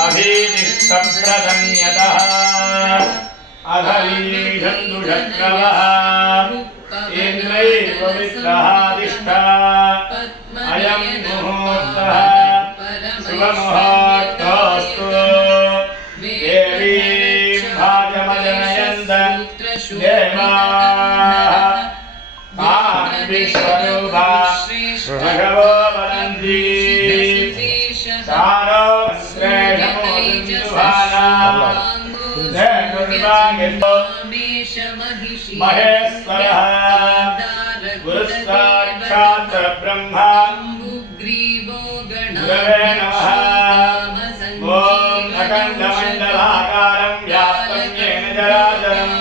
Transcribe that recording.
अभीनिष्ठप्रदन्यतः अधरीषन्दुषक्रवः इन्द्रैव विग्रहादिष्टा अयं मुहूर्तः शुभमुहूर्तोऽस्तु देवीं भागमजनयन्त देवाः तान् विश्वरूपा भगवो वदन्ति सारो महेश्वरः गुरुसाक्षात् ब्रह्मा गुरवे नमः। ॐ अखण्डमण्डलाकारं व्याप्तं येन चराचरं